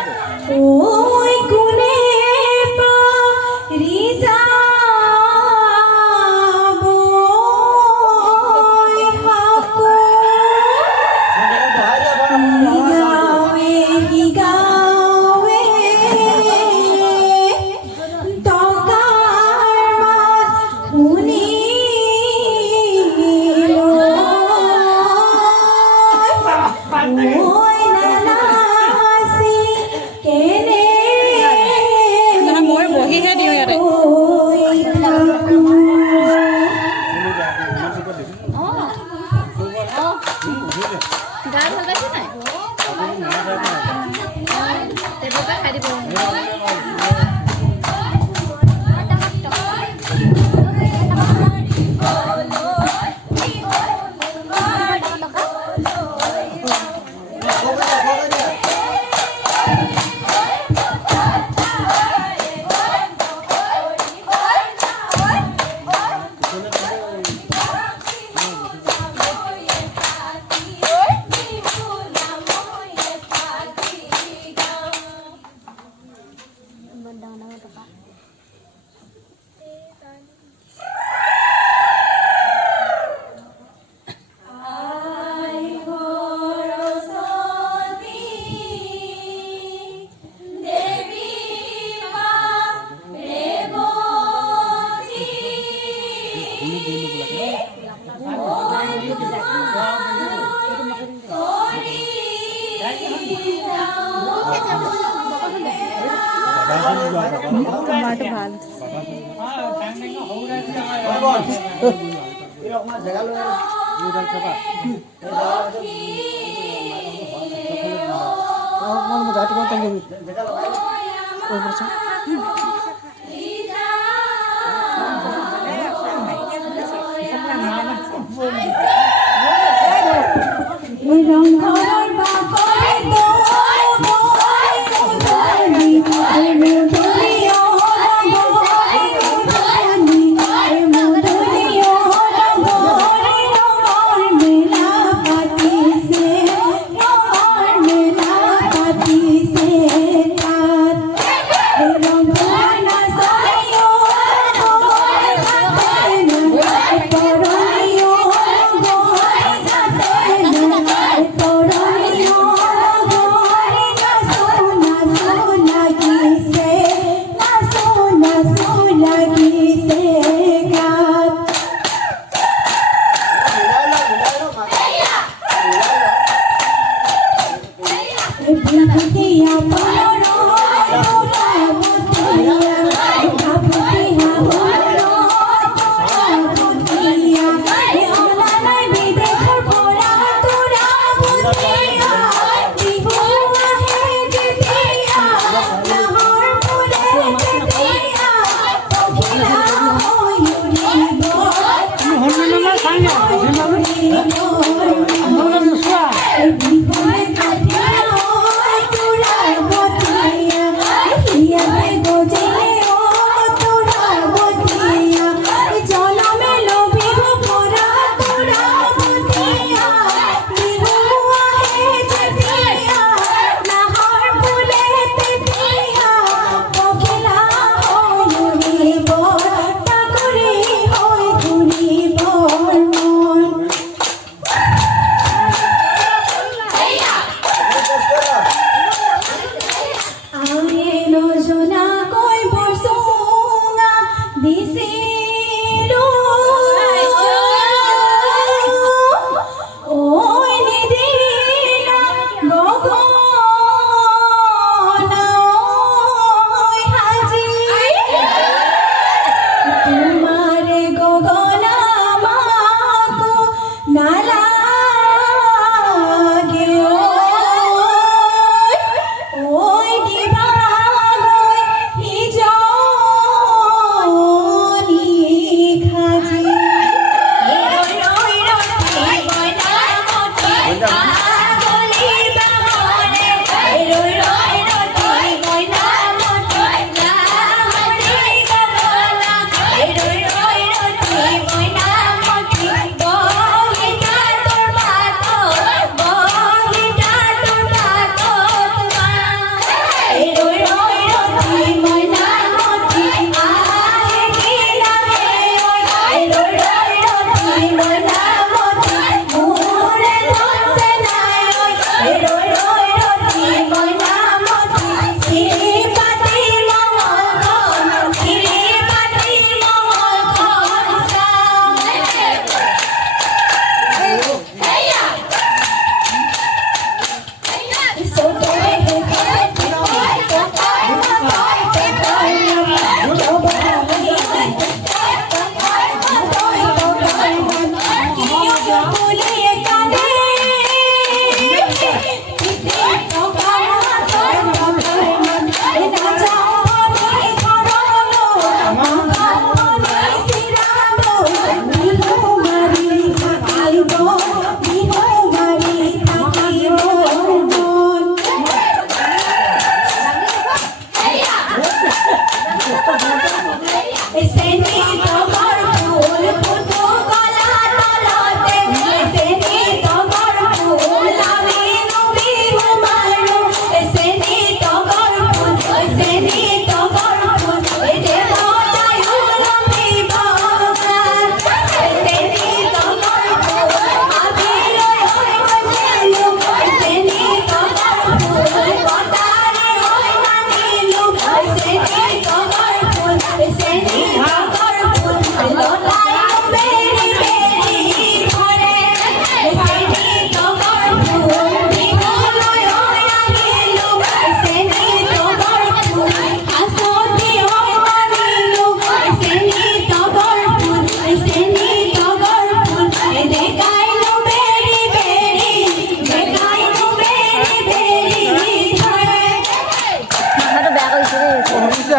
ওই কোনে পারি যাব গাঁৱে টকাৰ মাত শুনি মই বহিহে দিওঁ ইয়াতে গা ভাল পাইছে নাই টেবলেট খাই দিব আমাৰটো ভাল Hãy subscribe cho kênh Ghiền Mì Gõ để không bỏ lỡ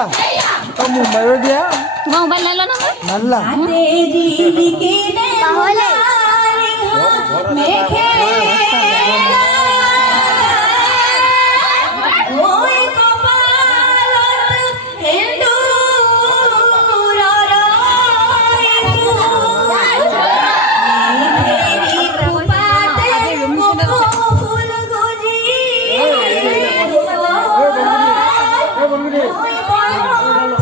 দিয়া তো মোবাইল দিয়া তোমার মোবাইল নাই লো না নাল্লা তেরি কিনে তাহলে মেখে ওই কপালত এন্দুর তেরি কুপাতে ফুল গজি ওই বড় বুলু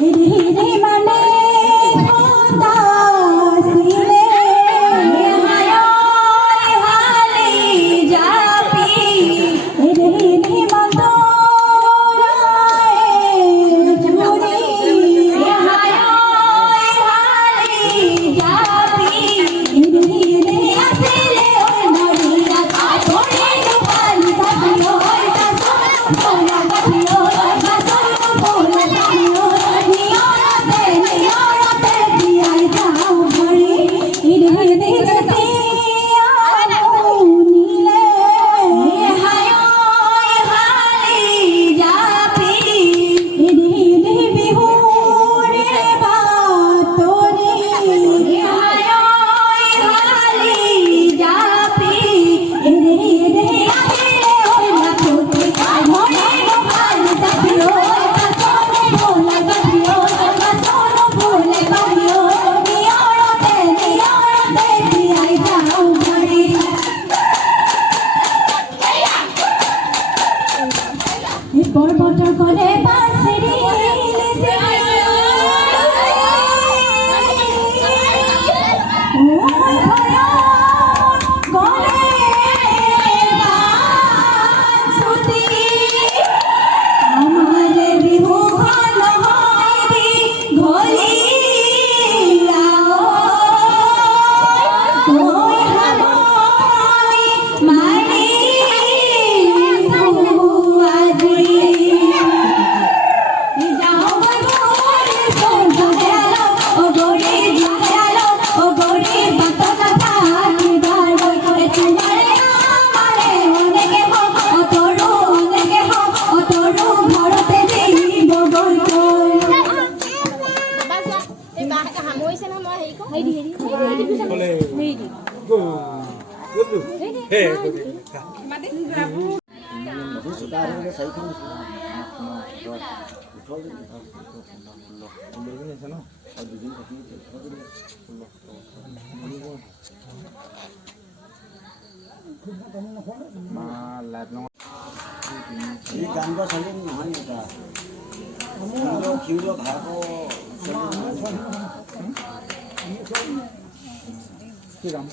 রে মানে হতাসিলে হায় হালে যাপি রে মন্দ চুরি হায় হালে যাপি রে আসলে ওই নড়িয়া কাটরে ডুবাল সাথিও সাসো পোলা কাঠিও সাসো পোলা কাঠিও নিয়রতে দিয়াই যাও ঘরে রে দেখতে নীলে হায় হালে যাপি রে বিহুরে বাতরে হায় হালে যাপি রে আসলে ওই নাচতে ঘরে ডুবাল সাথিও সাসো পোলা কাঠিও সাসো পোলা কাঠিও নিয়রতে দিয়াই যাও ঘরে পর্বত করে বাঁশরি আমার বিহু ঘন হইরি ঘলিয়া ওই হামই মারি সুয়াজি যাও গোরে সোনা গেলো ও গোরে গেলো ও গোরে বাত কথা কি গায় করে তোমারে আমারে অনেকে হো ও তোরু অনেকে হো ও তোরু ঘরতে দেব গই কই এই বাহকে সামৰিছে নহয় মই হেৰি কওঁ বলে গো গুদু হে 이 간과 살림은 하니까 기울여 가고 কি কাম